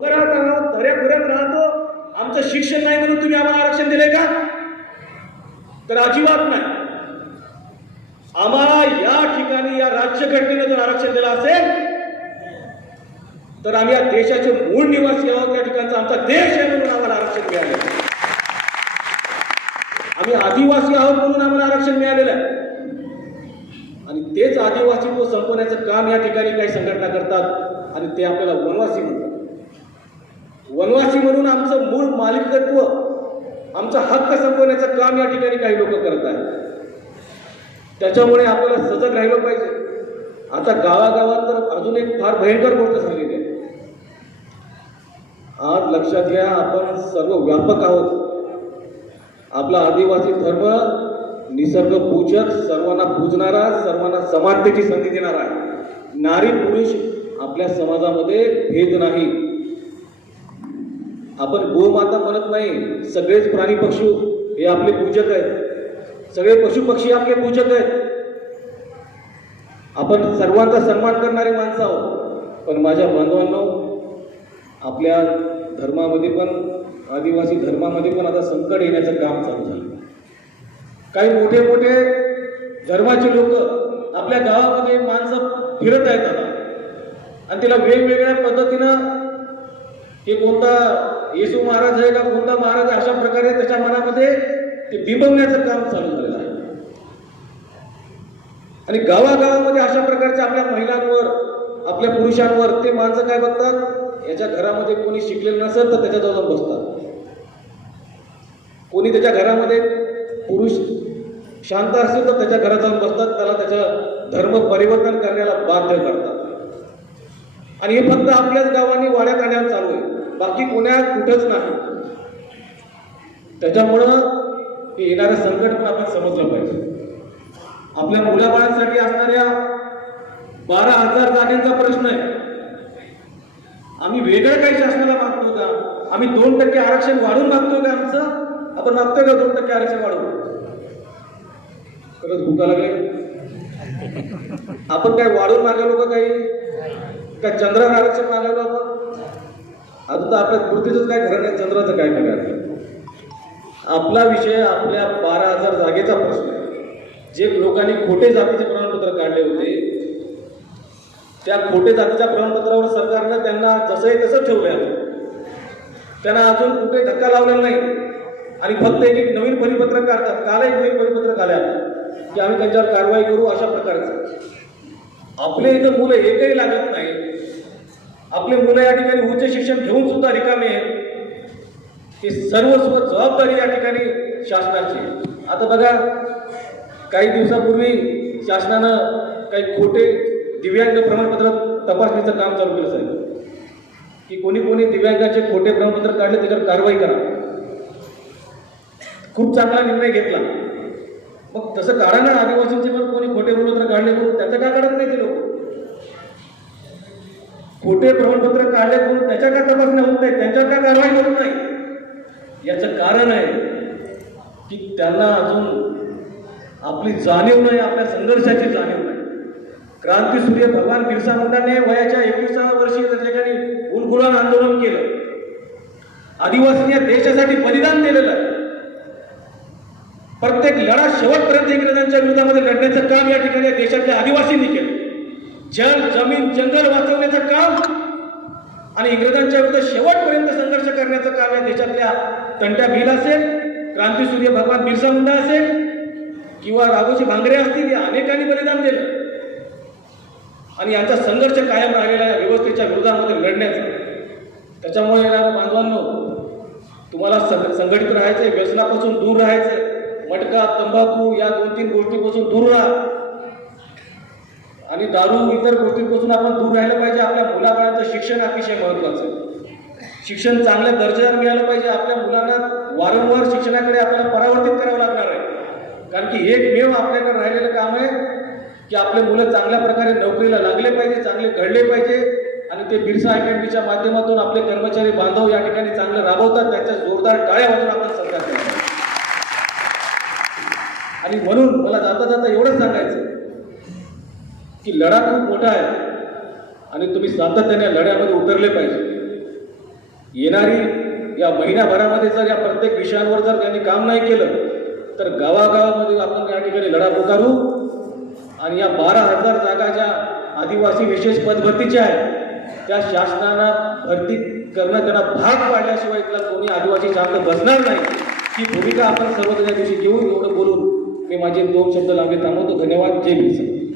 दऱ्याखोऱ्यात राहतो, आमचं शिक्षण नाही म्हणून तुम्ही आम्हाला आरक्षण दिले का? तर अजिबात नाही. आम्हाला या ठिकाणी या राज्यघटनेनं जर आरक्षण दिलं असेल तर आम्ही या देशाचे मूळ निवासी आहोत, त्या ठिकाणचा आमचा देश आहे म्हणून आम्हाला आरक्षण मिळाले. आम्ही आदिवासी आहोत म्हणून आम्हाला आरक्षण मिळालेलं आहे. आणि तेच आदिवासीत्व संपवण्याचं काम या ठिकाणी काही संघटना करतात आणि ते आपल्याला वनवासी म्हणतात. वनवासी म्हणून आमचं मूळ मालकीत्व, आमचा हक्क संपवण्याचं काम या ठिकाणी काही लोक करत आहेत. त्याच्यामुळे आपल्याला सजग राहिलं पाहिजे. आता गावागावात तर अजून एक फार भयंकर गोष्ट झालेली आहे. आज लक्षात घ्या, आपण सर्व व्यापक आहोत. आपला आदिवासी धर्म निसर्ग पूजक, सर्वांना पूजणारा, सर्वांना समानतेची संधी देणारा आहे. नारी पुरुष आपल्या समाजामध्ये भेद नाही. आपण गोमाता म्हणत नाही, सगळेच प्राणी पक्षी हे आपले पूजक आहेत, सगळे पशु पक्षी आपले पूजक आहेत. आपण सर्वांचा सन्मान करणारी माणसं आहोत. पण माझ्या बांधवांनो, आपल्या धर्मामध्ये पण, आदिवासी धर्मामध्ये पण आता संकट येण्याचं काम चालू झालं. काही मोठे मोठे धर्माचे लोक आपल्या गावामध्ये माणसं फिरत आहेत आता, आणि तिला वेगवेगळ्या पद्धतीनं हे कोणता येशू महाराज आहे का कोणता महाराज आहे अशा प्रकारे त्याच्या मनामध्ये ते बिंबवण्याचं काम चालू झालेलं आहे. आणि गावागावामध्ये अशा प्रकारच्या आपल्या महिलांवर, आपल्या पुरुषांवर ते माणसं काय बघतात, याच्या घरामध्ये कोणी शिकलेलं नसेल तर त्याच्याजवळ जाऊन बसतात. कोणी त्याच्या घरामध्ये पुरुष शांत असेल तर त्याच्या घरात जाऊन बसतात, त्याला त्याच्या धर्म परिवर्तन करण्याला बाध्य करतात. आणि हे फक्त आपल्याच गावांनी वाड्यात आणण्यावर चालू आहे, बाकी कोण्या कुठंच नाही. त्याच्यामुळं हे येणारं संकट पण आपण समजलं पाहिजे. आपल्या मुलाबाळांसाठी असणाऱ्या 12,000 जागांचा प्रश्न आहे. आम्ही वेगळं काही शासनाला मागतो का? आम्ही 2% आरक्षण वाढून मागतोय का? आमचं आपण मागतोय का 2% आरक्षण वाढवून? खरंच भुका लागले. आपण काय वाढून मागायलो का? काही काय चंद्रावर आरक्षण मागायलो आपण? आता तर आपल्या कृतीच काय खरं नाही, चंद्राचं काय करायचं. आपला विषय आपल्या 12,000 जागेचा प्रश्न आहे. जे लोकांनी खोटे जातीचे प्रमाणपत्र काढले होते, त्या खोटे जातीच्या प्रमाणपत्रावर सरकारनं त्यांना जसंही तसं ठेवलं. त्यांना अजून कुठे धक्का लावलेला नाही. आणि फक्त एक नवीन परिपत्रक काढतात. काल एक नवीन परिपत्रक आलं की आम्ही त्यांच्यावर कारवाई करू अशा प्रकारचं. आपले इथं मुलं एकही लागत नाही. आपले मुलं या ठिकाणी उच्च शिक्षण घेऊन सुद्धा रिकामे आहेत. हे सर्वस्व जबाबदारी या ठिकाणी शासनाची. आता बघा, काही दिवसापूर्वी शासनानं काही खोटे दिव्यांग प्रमाणपत्र तपासणीचं काम चालू केलं साहेब, की कोणी कोणी दिव्यांगाचे खोटे प्रमाणपत्र काढले त्याच्यावर कारवाई करा. खूप चांगला निर्णय घेतला. मग तसं काढा ना, आदिवासींचे पण कोणी खोटे प्रमाणपत्र काढले म्हणून त्याचं काय काढत नाही ते लोक? खोटे प्रमाणपत्र काढले म्हणून त्याच्या काय तपासण्या होत नाही, त्यांच्यावर काय कारवाई होत नाही? याचं कारण आहे की त्यांना अजून आपली जाणीव नाही, आपल्या संघर्षाची जाणीव नाही. क्रांतीसूर्य भगवान बिरसा मुंडाने वयाच्या 21व्या वर्षी त्या ठिकाणी उलगुलान आंदोलन केलं. आदिवासींनी या देशासाठी बलिदान दिलेलं आहे. प्रत्येक लढा शेवटपर्यंत इंग्रजांच्या विरोधामध्ये लढण्याचं काम या ठिकाणी देशातल्या आदिवासींनी केलं. जल, जमीन, जंगल वाचवण्याचं काम आणि इंग्रजांच्या विरुद्ध शेवटपर्यंत संघर्ष करण्याचं काम या देशातल्या तंट्या भील असेल, क्रांतीसूर्य भगवान बिरसा मुंडा असेल किंवा राघोजी भांगरे असतील, या अनेकांनी बलिदान दिलं. आणि यांचा संघर्ष कायम राहिलेला आहे व्यवस्थेच्या विरोधामध्ये लढण्याचा. त्याच्यामुळे येणाऱ्या बांधवांनो, तुम्हाला संघटित राहायचंय, व्यसनापासून दूर राहायचंय. मटका, तंबाखू या 2-3 गोष्टींपासून दूर राहा. आणि दारू, इतर गोष्टींपासून आपण दूर राहिलं पाहिजे. आपल्या मुलाबाळांचं शिक्षण अतिशय महत्त्वाचं आहे. शिक्षण चांगल्या दर्जावर मिळालं पाहिजे. आपल्या मुलांना वारंवार शिक्षणाकडे आपल्याला परावर्तित करावं लागणार आहे. कारण की एकमेव आपल्याकडे राहिलेलं काम आहे की आपले मुलं चांगल्या प्रकारे नोकरीला लागले पाहिजे, चांगले घडले पाहिजे. आणि ते बिरसा अकॅडमीच्या माध्यमातून आपले कर्मचारी बांधव या ठिकाणी चांगलं राबवतात. त्यांच्या जोरदार टाळ्या वाजून आपण सरकार करतो. आणि म्हणून मला जाता जाता एवढंच सांगायचं की लढा खूप मोठा आहे आणि तुम्ही सातत्याने लढ्यामध्ये उतरले पाहिजे. येणारी या महिन्याभरामध्ये जर या प्रत्येक विषयांवर जर त्यांनी काम नाही केलं तर गावागावामध्ये आपण या ठिकाणी लढा पुकारू आणि या 12,000 जागा ज्या आदिवासी विशेष पदभरतीच्या आहेत त्या शासनानं भरती करणं त्यांना भाग पाडल्याशिवाय इथला कोणी आदिवासी शांत बसणार नाही ही भूमिका आपण सर्व त्या दिवशी घेऊन एवढं बोलून मी माझे 2 शब्द लावले थांबवतो. धन्यवाद. जय भीम.